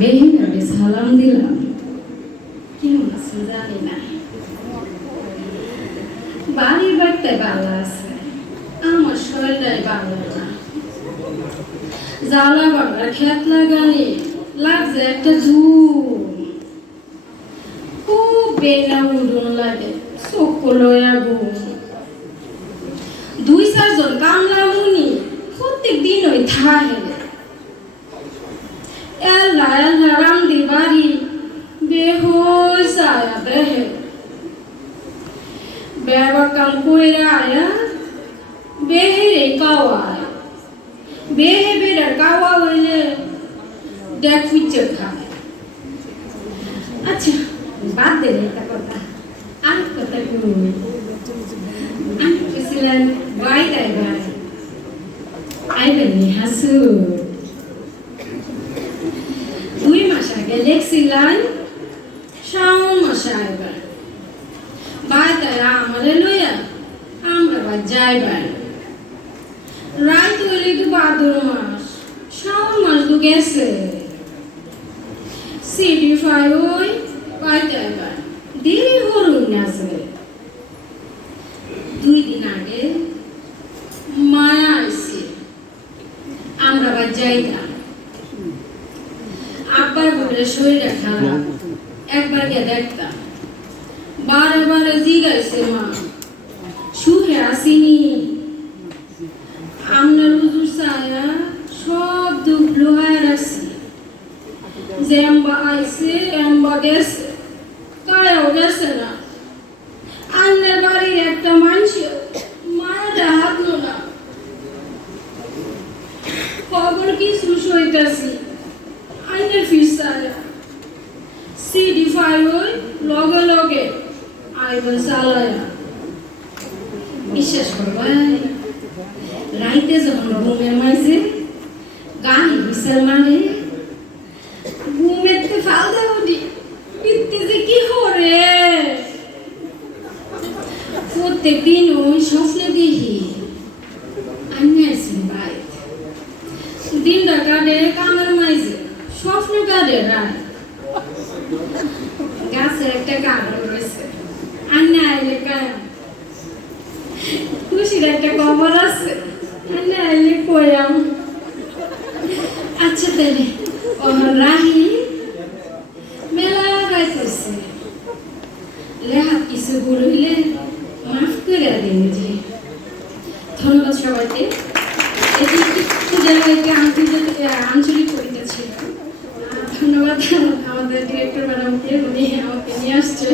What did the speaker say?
বেহিনাকে সালাম দিলাম, কেমন আছে জানি না। বাড়ির বাড়িতে ভালো আছে, আমার শরীরটাই ভালো না। জ্বালা বাবা খেত লাগানি লাগছে একটা ঝুম, খুব বেলা উড়ুন লাগে, চোখ লয়া ঘুম। 2-4 জন কামলা মুনি প্রত্যেক দিন ওই থাকে। এল্লা এল্লা রামদি বাড়ি বেহই সায়া দেহে, বেবা কাম কইরা আয়া বেহেরে কাওয়ায়, বেহে বেড়ার কাওয়া হইলে দেখ ফুচে খায়। আচ্ছা বাদ দেন এটা কথা, আর কথা কই আমি কইছিলাম বাই তাই বাই আইবেন নি হাসু। 2 মাস আগে লেখছিলাম শ্রাবণ মাসে আইবার, বাই তাই আমারে লইয়া আমরা বা যাইবার। রাত হইলে তো ভাদ্র মাস, শ্রাবণ মাস তো গেছে। সিডি ফাই ওই পাইতে আইবার দেরি হরুন আছে। 2 দিন আগে মায়া আইছে, আমরা বা যাইতাম। আব্বার বলে শরীরটা খারাপ, একবার গিয়ে দেখতাম। বারে বারে জিগাইছে মা সুখে আসিনি, আপনার হুজুর ছায়া সব দুঃখ লোহায় রাখছি। যে এম্বা আইছে এম্বা গেছে, কায়াও গেছে না। আন্নের বাড়ির একটা মানুষ মায়েরা হাতলো না। খবর কিছু সইতাছি আন্নের ফিরসায়া সিডি ফাইল ওই লগে লগে আইবার চালায়া। বিশ্বাস করবাই রাইতে যখন ঘুমের মাইছে গাড়ি বিচার মানে ঘুমেতে ফালদা উঠি পিত্তে যে কি হরে। প্রত্যেক দিন ওই স্বপ্নে দেখি আন্নে আছেন ভাই, দিনটা কাটে কামের মাইছে, স্বপ্ন কাটে রায়। গাছে একটা কারণ রয়েছে, আন্নে আইলে কায়া খুশির একটা খবর আছে, আন্নে আইলে কয়াম। আচ্ছা তাহলে রাহি মেলা রায় করছে, লেহাত কিছু ভুল হইলে মাফ করে দিন। যে ধন্যবাদ সবাইকে। এটি আঞ্চলিক কবিতা ছিল। ধন্যবাদ আমাদের ডিরেক্টর ম্যাডামকে, উনি আমাকে নিয়ে আসছে।